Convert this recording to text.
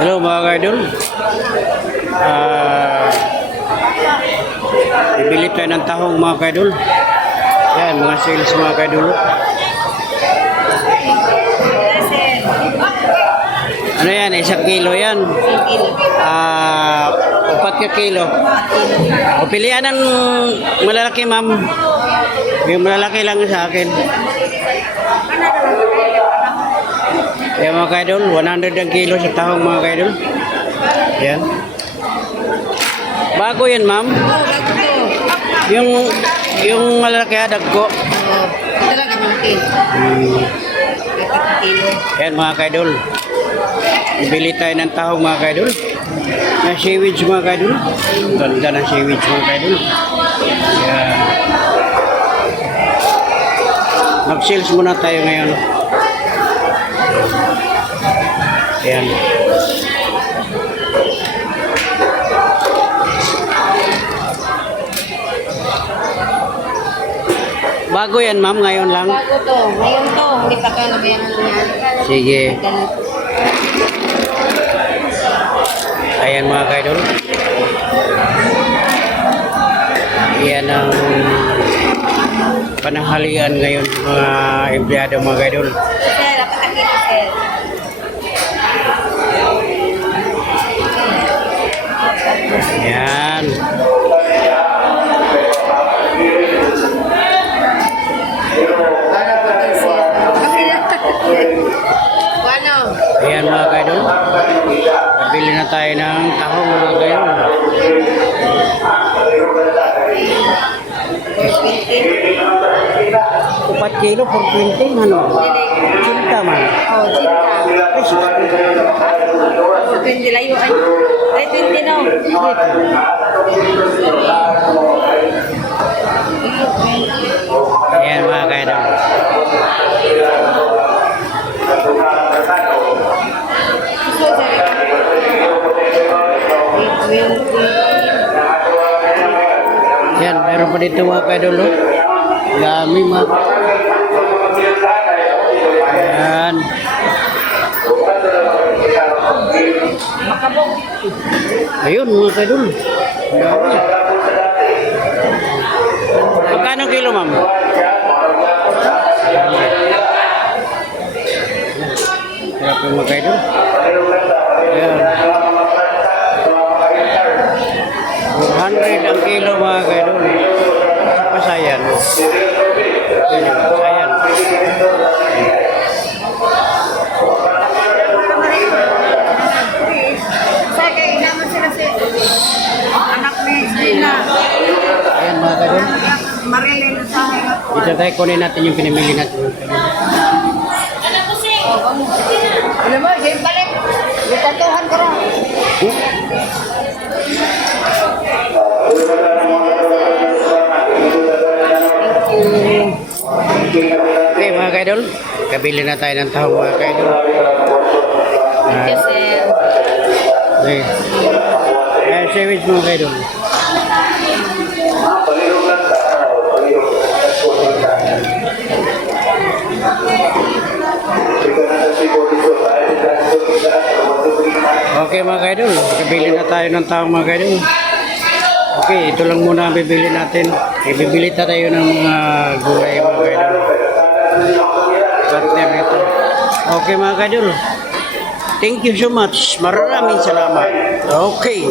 Hello mga kaidol. Bibili tayo ng tahong mga kaidol. Yan, mga sales mga kaidol. Ano yan? 1 kilo yan. 4 kilo. O pilihan ng malalaki ma'am. Yung malalaki lang sa akin. Yan mga kaidol, 100 ang kilo sa tahong mga kaidol. Yan. Bago yan ma'am. Yung malalaki dagko. Talaga malaki. Yan mga kaidol. Bibili tayo ng tahong mga kaidol. Yung seaweeds mga kaidol. Ganda ng seaweeds mga kaidol. Yan. Mag-sales muna tayo ngayon. Ayan. Bago yan ma'am, ngayon lang. Bago to. Ngayon to. Hindi pa ka nabayaran yan. Sige. Ayan mga kaidol. Ayan ang pananghalian ngayon mga empleyado mga kaidol. Sir, dapat nakita sir. Ayan. Ano? Ayan mga kaidol. Pabili na tayo ng tahong mga kaidol. 4 kilo, 420, ano? Cinta man. Oh, cinta. Oh, 20 layo ay. Ay, 20 no. Ayan mga kaidol. Yan, meron pa dito mga kaidol. Dami mga. Ayan. Ayun mga kaidol. Dami. Magkano kilo ma'am? Sarap yung mga kaidol. Ayan. 400 ang kilo mga kaidol. Pasayan. Pasayan. Sige, naman sila si anak ni Sina. Ayan mga kaidol. Marilyn sa akin. Dito tayo kunin natin yung pinamili natin. Alam mo, game balik. Itatuhan ko rin. Okay mga kaidol, kabili na tayo ng tahong mga kaidol. Thank you, sir. Okay. Ayan, sandwich mga kaidol. Okay mga kaidol, kabili na tayo ng tahong mga kaidol. Okay, ito lang muna ang bibili natin. Bibili tayo ng mga gulay mga kaidol. Partner ito. Okay mga kaidol. Thank you so much. Maraming salamat. Okay.